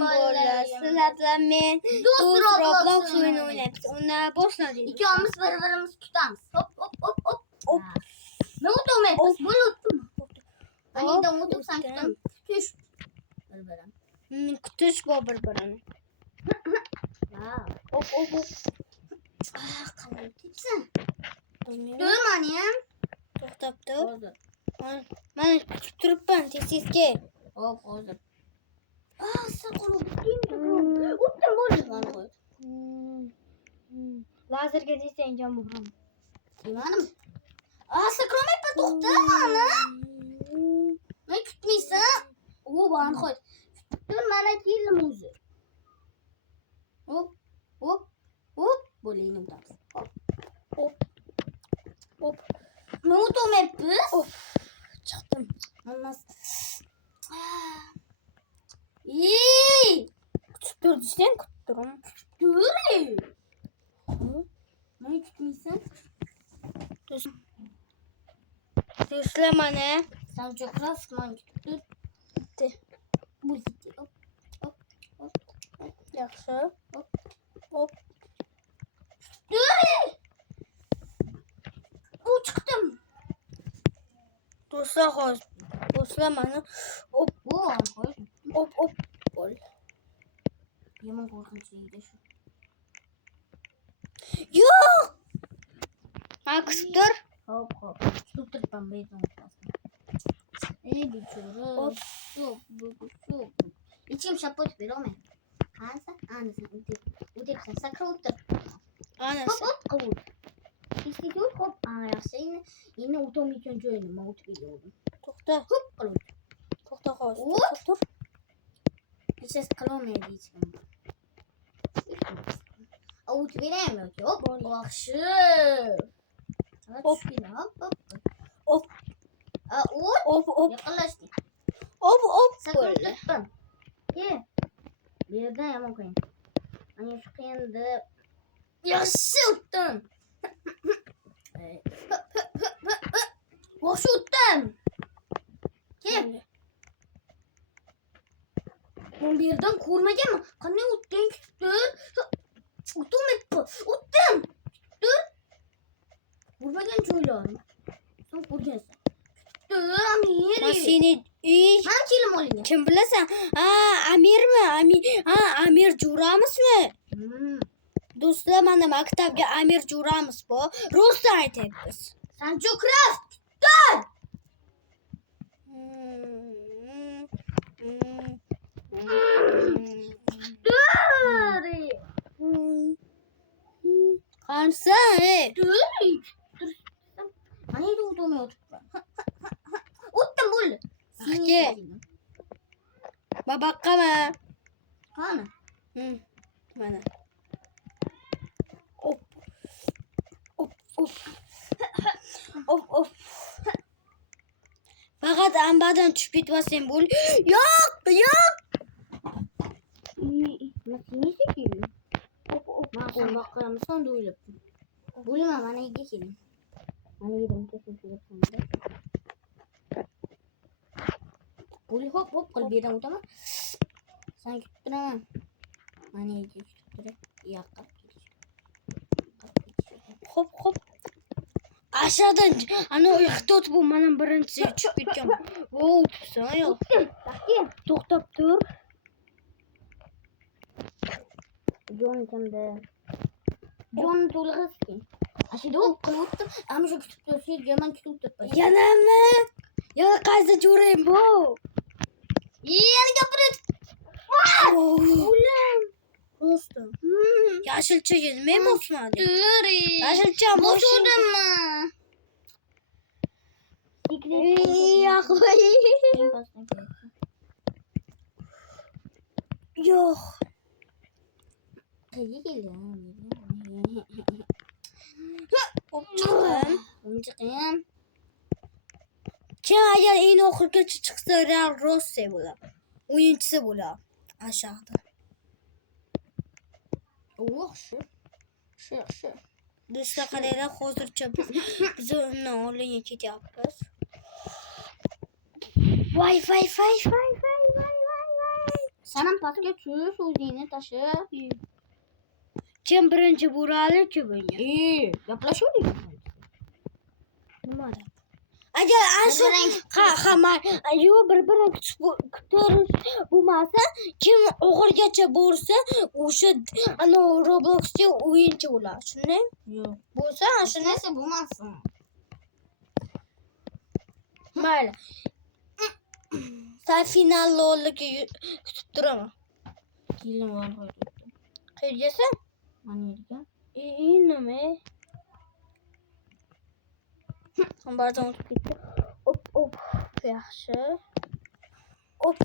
bolalar, sizlar bilan men do'st Roblox o'yini o'ynaymiz. Uni boshladik. Ikkalamiz bir-birimizni tutamiz. Hop hop hop hop. Men o'tmayapmiz. Bo'libdi. Anida o'tirsan kutim. Kutish. Bir-birini. Kutish bu bir-birini. Hop hop hop. Qalay ketsin. Durmani ham. To'xtab tur. Mana kutib turibman, tez-tezga. Hop, hozir. Saqol o'tdim. O'tdim bo'ldi mana qo'y. Lazerga desang jam bo'ram. Demadim. Sakramayapman, to'xta mana. Men kutmaysan. Bani qo'y. Kutdim mana keldim o'zi. Hop, hop, hop. Bo'layni o'tamiz. Hop, hop, hop. Men o'tmayapmiz. Hop. Chiqdim. Olmaz. Kutib tur desang kutib turam. Dur. Men kutmaysan. Do'stlar mana Sen çok rastman kutib tur. Bo'ldi. Hop, hop, hop. yaxshi. Hop, hop. Dur. Chiqdim. Do'stlar hozir. Do'stlar mana hop, hop, hop. Bo'l. Yomon qo'rqinchli edi shu. Yo'q. Mana kutib tur. Hop, hop. Kutib turibman bezon. Bichura. Hop, hop. Ichim shapot beraman. Qansa? Anasi o'tiribsan, sakra o'tir. Ana. Hop, hop, qavur. Institut hop, yaxshi. Endi o'tolmayotgan joyini men o'tib keldim. To'xta. Hop, qilib. To'xta hozir. To'xta tur. Hech narsa qilolmaydi hech kim. O'tib beraymi yoki? Hop, yaxshi. Hop, hop. Hop. Hop, hop. Yaqinlashdik. Hop, hop. Sakra tutdim. Ke. Bu yerdan yomon qo'ying. Mana shu qiyinda yaxshi o'tdim. Yaxshi o'tdim. Ke. Men bu yerdan ko'rmaganman. Qanday o'tding? Tur. O'tmayapti. O'tdim. Tur. Ko'rmagan joylarim. Sen ko'rgansan. Tur, Amir. Mashina ish. Men kelim olingan. Kim bilasan? Ha, Amirmi? Amir Jo'ramizmi? Do'stlar, mana maktabga Amir Jo'ramiz bu. Rost aytyapmiz. Sen Jokraft. Tur. Qansa? Dur. Mana endi o'tolmay o'tiribman. O'tdim bo'ldi. Senga. Babaqama. Qani? Mana. Hop. Hop, hop. Hop, hop. Faqat ambadan tushib ketmasang bo'l. Yo'q, yo'q. Nima hop, hop. Men baqaramni sonda o'ylabdim. Bo'lma, mana yerga keling. Mana yerim kesin kelibsan-da. Bo'l, hop, hop qilib beraman o'taman. Sen kutib turaman. Mana yerga kutib turib, yoqqa kelish. Hop, hop. Aşağıdan ana oyoqda o'tib mana birinchisi tushib ketgan. O'tibsan yo'q. To'xtab tur. Jon kimda? Jon to'lg'izki. Ashida qilib o'tdim. Ana shu kutib turib, yomon kutib turibman. Yanami? Yana qaysi jo'rang bu? Yana gapirib. Ulan. Do'stim. Yashilcha nima bosmadi? Yashilcha bosdimmi? Yo'q. Chiqdim. Kim agar eng oxirgacha chiqsa, Real Rossi bo'ladi. O'yinchisi bo'ladi. Aşağıda. Yaxshi. Yaxshi. Do'stlar, qaranglar, hozircha biz undan oldinga ketyapmiz. Voy. Sen ham pastga tush, o'zingni tashi. Kim birinchi bo'rali-chi bunga? Gaplashuvdik. Nima deb? Agar ashu bir-birini kutarish bo'lmasa, kim oxirigacha borsa, o'sha ana Robloxda o'yinchi bo'ladi. Shunday? Yo'q. Bo'lsa, shunday Neyse bo'lmasin. mayli. Sen final lolga kutib turaman. Keyin var qo'ydim. Qayergasan? Mana yerga. Nima? Bardan o'tib ketdi. Op. Yaxshi. Op.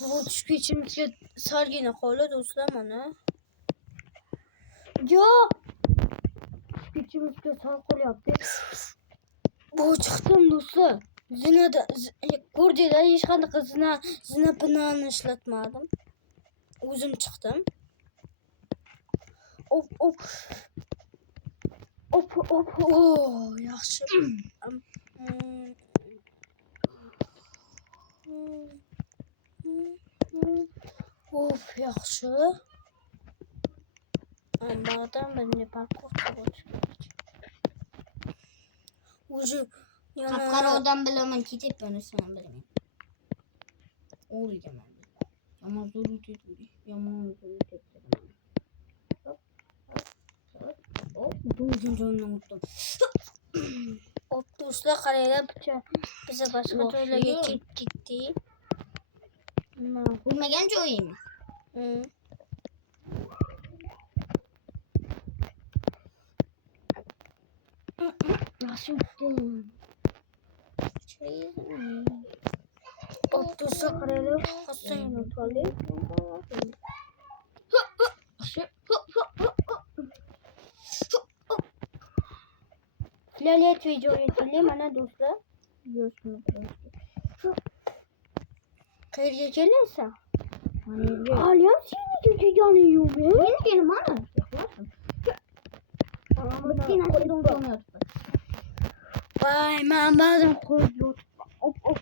Bu tushgacha sargina qoldi do'stlar mana. Yo'q. Tushgacha sal qolyapti. Bu chiqdim do'stlar. Zinada ko'rdinglar, hech qanaqa zina pinani ishlatmadim. O'zim chiqdim. Op. Yaxshi. Yaxshi. Ambadan beni parkur qilib. O'zi Qapqara odam bilaman, ketyapman, sen bilmayman. O'lgaman. Yomon zo'r o'tadi. Jo'ndan o'tdim. Do'stlar qaranglar, biza boshqa joylarga ketdik. Bo'lmagan joyingmi? Yaxshi o'tdim. Do'stlar qaranglar, hassang o'tadi. Filalet videoyu izleyelim ana do'stlar. Qayerga kelaysan? Halyam seni kelgani yo'qmi? Meni kelim mana. Bitta narsa o'ynayapti. Vay, men ba'zan qo'yib op.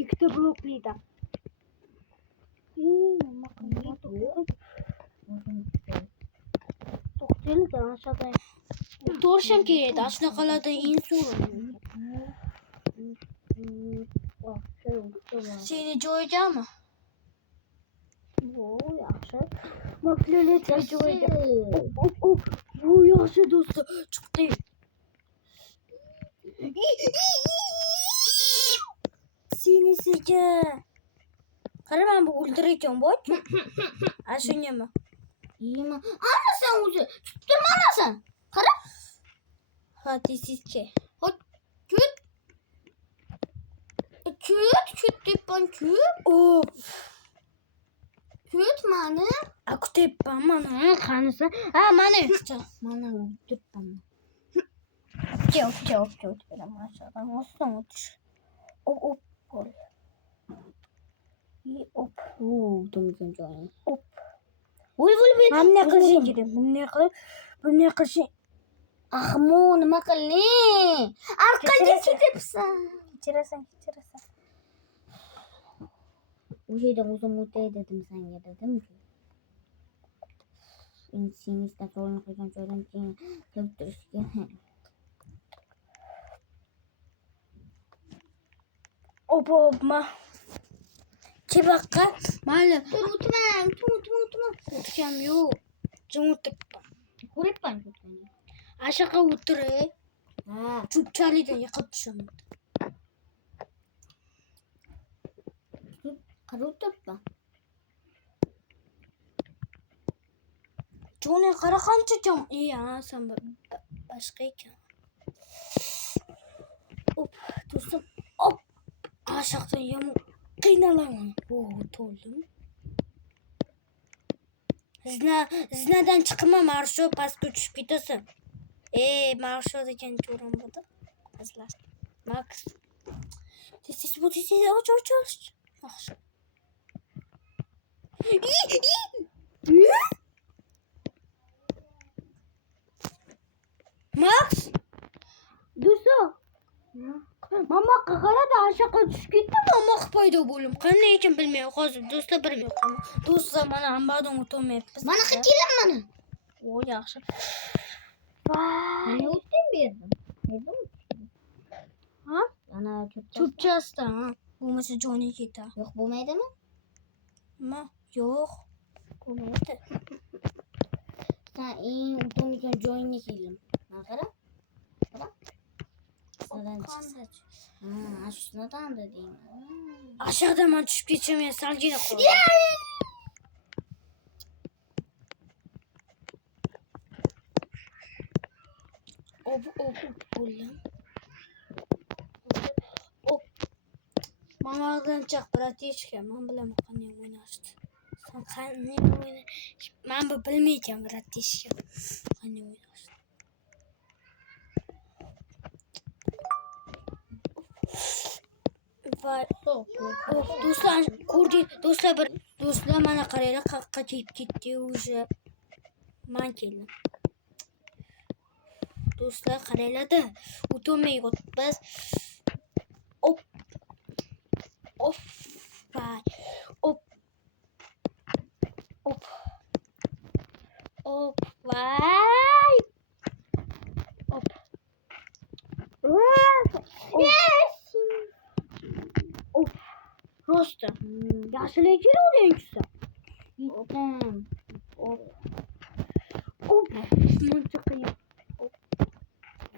Ikkita bloklida. Nima to'xtaldi aşağıda. To'rsham kerak, ashunaqalarda insulin. Seni joyigami? Yaxshi. Maklelet joyiga. Op. Bu yaxshi do'stlar, chiqdi. Senisiga. Qara, men bu o'ldirayotgan bo'ch. Ashungami? Yema. Ana sen o'zi. Tuttirma ana sen. Qara. Hadi sizce. Küt deppan küt. Küt mana. Akuteppan mana qanisa. Mana işte. Mana deppan. Çok benim aşağıdan. Olsun otur. Op. Op. Domuzun joyi. Op. Vul. Hamne qilishing kerak. Bunday qilishing. Ahmo, nima qilding? Orqaga ketibsan. Kechirasan. O'sha yerda o'zim o'tay dedim senga dedim-ku. Endi seni istatorni qilgan joydan keyin kelib turishga. Opma. Chibaqqa mayli. O'tmang. O'tgam yo'q. Jumutibman. Ko'ryapman. Ashaqa o'tiray. Cho'pchalidan yiqib tushaman. Qarab turibman. Jo'ni qara qancha jam. Sen boshqa ekan. Do'stim. Op. Ashaqdan yomon qiynalaman. To'ldim. Zinadan chiqma, marsho pastga tushib ketasan. Marsho degan jo'ram bo'ldi. Qizlar. Max. Tez och. Yaxshi. Max. Do'stlar. Mama qarada aşağı tushib ketdi, mama paydo bo'ldim. Qanday ekan bilmayman. Hozir do'stlar bilmayman. Do'stlar mana ambadan o'tolmayapmiz. Mana keling mana. O yaxshi. Mana o'tdim berdim. Ha? Ana cho'pchasi. Cho'pchasida, ha. Bo'lmasa joni ketar. Yo'q bo'lmaydimi? Nima? Yo'q. Bo'lmaydi. Sen eng o'tolmaydigan joyingga keldim. Mana qara. Qara. Sadan chiqsa. Ha, shundan dedim. Aşağıda man tushib ketishim, men salgina qoldim. Bo'ldim. Mamadan chaq bratishka, men bilaman qanday o'ynashni. Sen qanday o'ynash? Men bu bilmayman bratishka. Qanday o'ynashni. Vay. Do'stlar, ko'rding, do'stlar mana qaranglar, qaqqa kelib ketdi уже. Men keldim. Do'stlar qaranglar-da, o'tolmay yotibmiz. Op. Op. Vay. Op. Op. Op. Vay. Op. Yes. Op. Rosta. Yaxshilik kerak o'yinchisi. Yetdim. Op. Op. Muncha qiyin.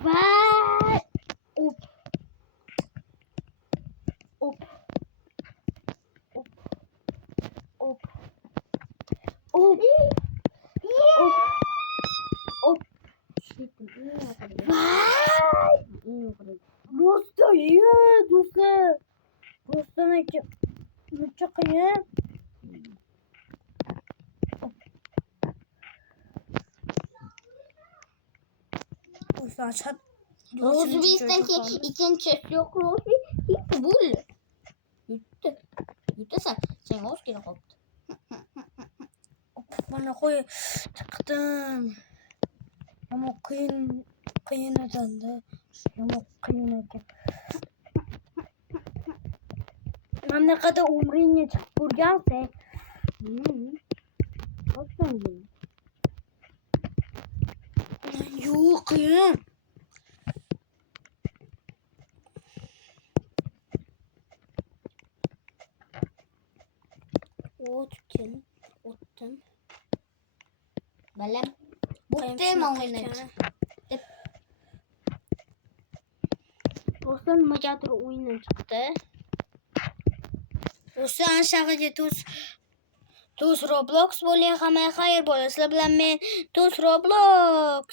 Vay. Op. Op. Op. Op. Op. Op. Vay. Do'stlar, do'stlar. Do'stlar aka. Muncha qiyin. Do'stlar, chat. Rozbiydan keyin ikkinchi yo'q rozbiy. Yutdi bo'l. Yutdi. Yutasan. Sen ozgina qolibdi. Mana qo'y chiqdim. Ammo qiyin ekanda. Ammo qiyin ekan. Mamlakatda umringga chiqib ko'rgansan. Qolsan. Yo'q, qiyin. O'tdim. Balam. Bo'tdim o'ynash. Do'stlar, nimagadir o'yindan chiqdi. Do'stlar, anshag'iga To's Roblox bo'ling, hamma xayr bo'lsin. Sizlar bilan men To's Roblox.